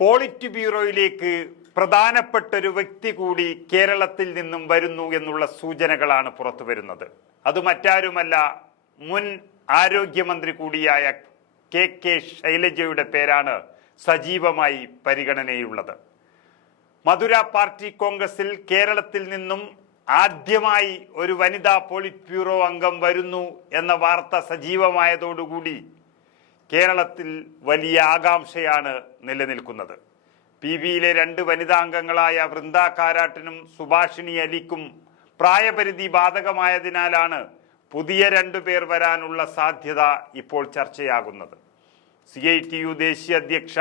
Polit ബ്യൂറോയിലേക്ക് പ്രധാനപ്പെട്ട ഒരു വ്യക്തി കൂടി കേരളത്തിൽ നിന്നും വരുന്നു എന്നുള്ള സൂചനകളാണ് പുറത്തു വരുന്നത്. അത് മറ്റാരുമല്ല, മുൻ ആരോഗ്യമന്ത്രി കൂടിയായ കെ ശൈലജയുടെ പേരാണ് സജീവമായി പരിഗണനയുള്ളത്. മധുര പാർട്ടി കോൺഗ്രസിൽ കേരളത്തിൽ നിന്നും ആദ്യമായി ഒരു വനിതാ പോളിറ്റ് ബ്യൂറോ അംഗം വരുന്നു എന്ന വാർത്ത സജീവമായതോടുകൂടി കേരളത്തിൽ വലിയ ആകാംക്ഷയാണ് നിലനിൽക്കുന്നത്. PBയിലെ 2 വനിതാ അംഗങ്ങളായ വൃന്ദ കാരാട്ടിനും സുഭാഷിണി അലിക്കും പ്രായപരിധി ബാധകമായതിനാലാണ് പുതിയ 2 പേർ വരാനുള്ള സാധ്യത ഇപ്പോൾ ചർച്ചയാകുന്നത്. CITU ദേശീയ അധ്യക്ഷ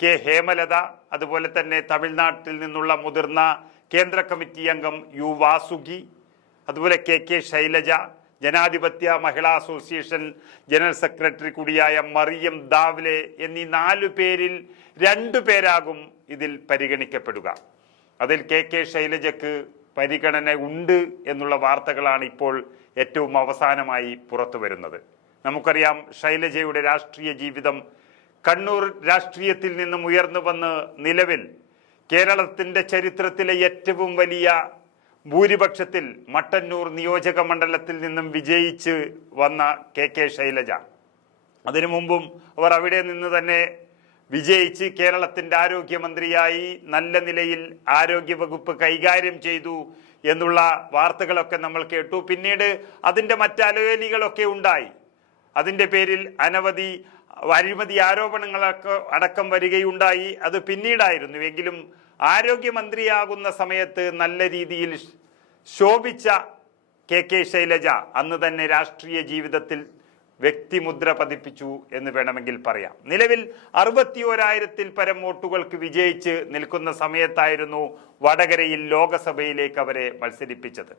കെ ഹേമലത, അതുപോലെ തന്നെ തമിഴ്നാട്ടിൽ നിന്നുള്ള മുതിർന്ന കേന്ദ്ര കമ്മിറ്റി അംഗം യു വാസുകി, അതുപോലെ കെ ശൈലജ, ജനാധിപത്യ മഹിളാ അസോസിയേഷൻ ജനറൽ സെക്രട്ടറി കൂടിയായ മറിയം ദാവ്ലെ എന്നീ 4 പേരിൽ 2 പേരാകും ഇതിൽ പരിഗണിക്കപ്പെടുക. അതിൽ കെ ശൈലജയ്ക്ക് പരിഗണന ഉണ്ട് എന്നുള്ള വാർത്തകളാണ് ഇപ്പോൾ ഏറ്റവും അവസാനമായി പുറത്തു വരുന്നത്. നമുക്കറിയാം, ശൈലജയുടെ രാഷ്ട്രീയ ജീവിതം കണ്ണൂർ രാഷ്ട്രീയത്തിൽ നിന്നും ഉയർന്നു വന്ന് നിലവിൽ കേരളത്തിൻ്റെ ചരിത്രത്തിലെ ഏറ്റവും വലിയ ഭൂരിപക്ഷത്തിൽ മട്ടന്നൂർ നിയോജക മണ്ഡലത്തിൽ നിന്നും വിജയിച്ച് വന്ന കെ ശൈലജ. അതിനു മുമ്പും അവർ അവിടെ നിന്ന് തന്നെ വിജയിച്ച് കേരളത്തിൻ്റെ ആരോഗ്യമന്ത്രിയായി നല്ല നിലയിൽ ആരോഗ്യവകുപ്പ് കൈകാര്യം ചെയ്തു എന്നുള്ള വാർത്തകളൊക്കെ നമ്മൾ കേട്ടു. പിന്നീട് അതിൻ്റെ മറ്റ് അലവേലികളൊക്കെ ഉണ്ടായി. അതിൻ്റെ പേരിൽ അനവധി അഴിമതി ആരോപണങ്ങളൊക്കെ അടക്കം വരികയുണ്ടായി. അത് പിന്നീടായിരുന്നു. എങ്കിലും ആരോഗ്യമന്ത്രിയാകുന്ന സമയത്ത് നല്ല രീതിയിൽ ശോഭിച്ച കെ ശൈലജ അന്ന് തന്നെ രാഷ്ട്രീയ ജീവിതത്തിൽ വ്യക്തിമുദ്ര പതിപ്പിച്ചു എന്ന് വേണമെങ്കിൽ പറയാം. നിലവിൽ 61,000-ൽ പരം വോട്ടുകൾക്ക് വിജയിച്ച് നിൽക്കുന്ന സമയത്തായിരുന്നു വടകരയിൽ ലോകസഭയിലേക്ക് അവരെ മത്സരിപ്പിച്ചത്.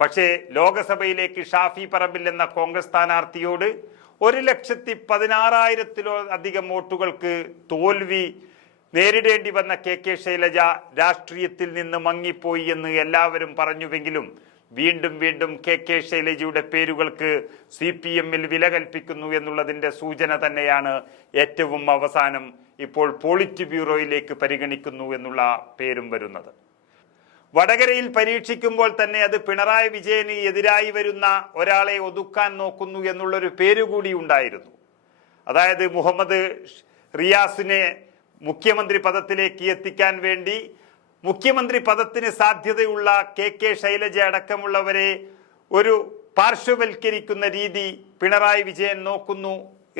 പക്ഷേ ലോകസഭയിലേക്ക് ഷാഫി പറമ്പിൽ എന്ന കോൺഗ്രസ് സ്ഥാനാർത്ഥിയോട് 1,16,000-ലധികം വോട്ടുകൾക്ക് തോൽവി നേരിടേണ്ടി വന്ന കെ ശൈലജ രാഷ്ട്രീയത്തിൽ നിന്ന് മങ്ങിപ്പോയി എന്ന് എല്ലാവരും പറഞ്ഞുവെങ്കിലും വീണ്ടും കെ ശൈലജയുടെ പേരുകൾക്ക് CPM-ൽ വില കൽപ്പിക്കുന്നു എന്നുള്ളതിൻ്റെ സൂചന തന്നെയാണ് ഏറ്റവും അവസാനം ഇപ്പോൾ പോളിറ്റ് ബ്യൂറോയിലേക്ക് പരിഗണിക്കുന്നു എന്നുള്ള പേരും വരുന്നത്. വടകരയിൽ പരീക്ഷിക്കുമ്പോൾ തന്നെ അത് പിണറായി വിജയന് എതിരായി വരുന്ന ഒരാളെ ഒതുക്കാൻ നോക്കുന്നു എന്നുള്ളൊരു പേരുകൂടി ഉണ്ടായിരുന്നു. അതായത് മുഹമ്മദ് റിയാസിനെ മുഖ്യമന്ത്രി പദത്തിലേക്ക് എത്തിക്കാൻ വേണ്ടി മുഖ്യമന്ത്രി പദത്തിന് സാധ്യതയുള്ള കെ ശൈലജ അടക്കമുള്ളവരെ ഒരു പാർശ്വവൽക്കരിക്കുന്ന രീതി പിണറായി വിജയൻ നോക്കുന്നു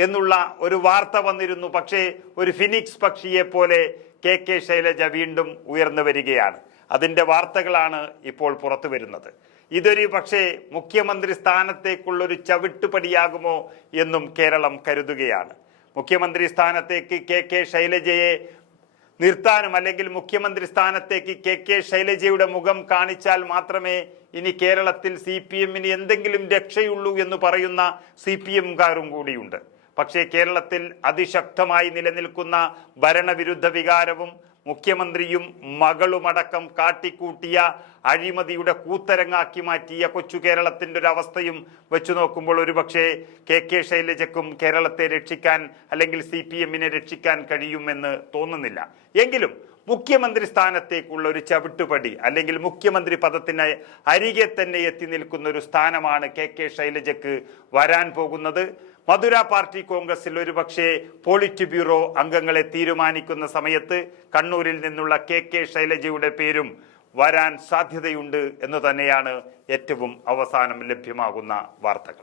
എന്നുള്ള ഒരു വാർത്ത വന്നിരുന്നു. പക്ഷേ ഒരു ഫിനിക്സ് പക്ഷിയെ പോലെ കെ ശൈലജ വീണ്ടും ഉയർന്നു വരികയാണ്. അതിൻ്റെ വാർത്തകളാണ് ഇപ്പോൾ പുറത്തു വരുന്നത്. ഇതൊരു പക്ഷേ മുഖ്യമന്ത്രി സ്ഥാനത്തേക്കുള്ളൊരു ചവിട്ടുപടിയാകുമോ എന്നും കേരളം കരുതുകയാണ്. മുഖ്യമന്ത്രി സ്ഥാനത്തേക്ക് കെ ശൈലജയെ നിർത്താനും അല്ലെങ്കിൽ മുഖ്യമന്ത്രി സ്ഥാനത്തേക്ക് കെ ശൈലജയുടെ മുഖം കാണിച്ചാൽ മാത്രമേ ഇനി കേരളത്തിൽ CPM-ന് എന്തെങ്കിലും രക്ഷയുള്ളൂ എന്ന് പറയുന്ന CPM-കാരും കൂടിയുണ്ട്. പക്ഷേ കേരളത്തിൽ അതിശക്തമായി നിലനിൽക്കുന്ന ഭരണവിരുദ്ധ വികാരവും മുഖ്യമന്ത്രിയും മകളുമടക്കം കാട്ടിക്കൂട്ടിയ അഴിമതിയുടെ കൂത്തരങ്ങാക്കി മാറ്റിയ കൊച്ചു കേരളത്തിൻ്റെ ഒരു അവസ്ഥയും വെച്ചു നോക്കുമ്പോൾ ഒരുപക്ഷെ കെ ശൈലജയ്ക്കും കേരളത്തെ രക്ഷിക്കാൻ അല്ലെങ്കിൽ CPM-നെ രക്ഷിക്കാൻ കഴിയുമെന്ന് തോന്നുന്നില്ല. എങ്കിലും മുഖ്യമന്ത്രി സ്ഥാനത്തേക്കുള്ള ഒരു ചവിട്ടുപടി അല്ലെങ്കിൽ മുഖ്യമന്ത്രി പദത്തിന് അരികെ തന്നെ എത്തി നിൽക്കുന്ന ഒരു സ്ഥാനമാണ് കെ ശൈലജയ്ക്ക് വരാൻ പോകുന്നത്. മധുര പാർട്ടി കോൺഗ്രസിൽ ഒരുപക്ഷെ പോളിറ്റ് ബ്യൂറോ അംഗങ്ങളെ തീരുമാനിക്കുന്ന സമയത്ത് കണ്ണൂരിൽ നിന്നുള്ള കെ ശൈലജയുടെ പേരും വരാൻ സാധ്യതയുണ്ട് എന്ന് തന്നെയാണ് ഏറ്റവും അവസാനം ലഭ്യമാകുന്ന വാർത്തകൾ.